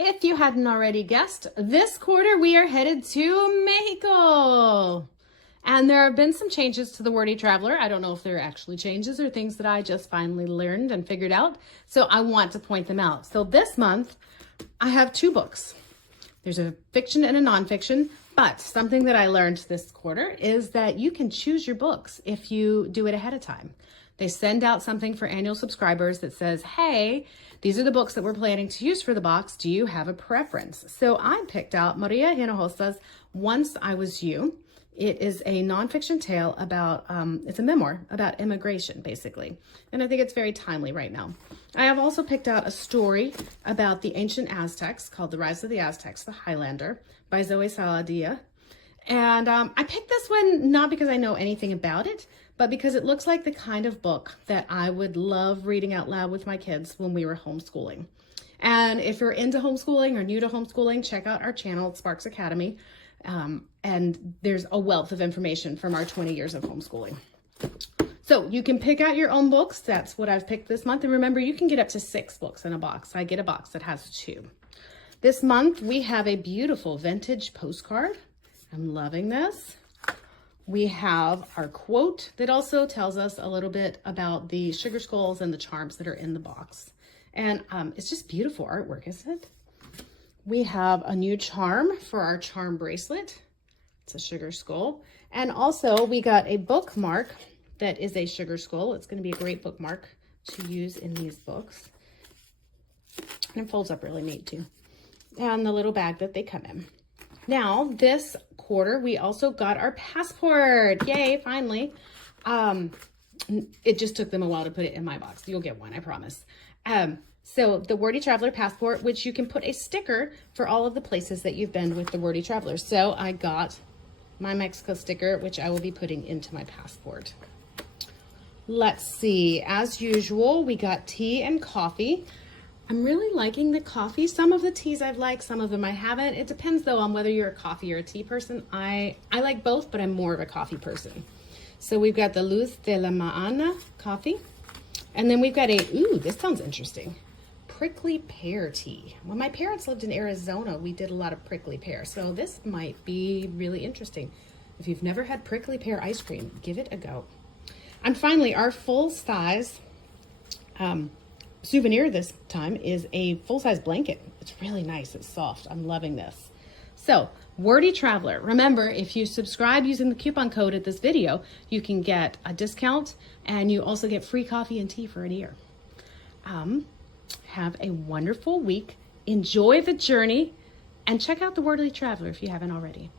If you hadn't already guessed, this quarter we are headed to Mexico. And there have been some changes to the Wordy Traveler. I don't know if they're actually changes or things that I just finally learned and figured out. So I want to point them out. So this month, I have 2 books. There's a fiction and a nonfiction, but something that I learned this quarter is that you can choose your books if you do it ahead of time. They send out something for annual subscribers that says, hey, these are the books that we're planning to use for the box. Do you have a preference? So I picked out Maria Hinojosa's Once I Was You. It is a nonfiction tale about, it's a memoir about immigration, basically. And I think it's very timely right now. I have also picked out a story about the ancient Aztecs called The Rise of the Aztecs, The Highlander by Zoe Saladia. And I picked this one not because I know anything about it, but because it looks like the kind of book that I would love reading out loud with my kids when we were homeschooling. And if you're into homeschooling or new to homeschooling, check out our channel, SparksAcademy. And there's a wealth of information from our 20 years of homeschooling. So you can pick out your own books. That's what I've picked this month. And remember, you can get up to 6 books in a box. I get a box that has 2. This month, we have a beautiful vintage postcard. I'm loving this. We have our quote that also tells us a little bit about the sugar skulls and the charms that are in the box. And it's just beautiful artwork, isn't it? We have a new charm for our charm bracelet. It's a sugar skull. And also we got a bookmark that is a sugar skull. It's going to be a great bookmark to use in these books. And it folds up really neat too. And the little bag that they come in. Now, this quarter, we also got our passport. Yay, finally. It just took them a while to put it in my box. You'll get one, I promise. So the Wordy Traveler passport, which you can put a sticker for all of the places that you've been with the Wordy Traveler. So I got my Mexico sticker, which I will be putting into my passport. Let's see. As usual, we got tea and coffee. I'm really liking the coffee. Some of the teas I've liked, some of them I haven't. It depends though on whether you're a coffee or a tea person. I like both, but I'm more of a coffee person. So we've got the Luz de la Mañana coffee. And then we've got this sounds interesting. Prickly pear tea. When my parents lived in Arizona, we did a lot of prickly pear. So this might be really interesting. If you've never had prickly pear ice cream, give it a go. And finally, our full-size souvenir this time is a full-size blanket. It's really nice. It's soft. I'm loving this. So, Wordy Traveler. Remember, if you subscribe using the coupon code at this video, you can get a discount and you also get free coffee and tea for a year. Have a wonderful week. Enjoy the journey and check out the Wordy Traveler if you haven't already.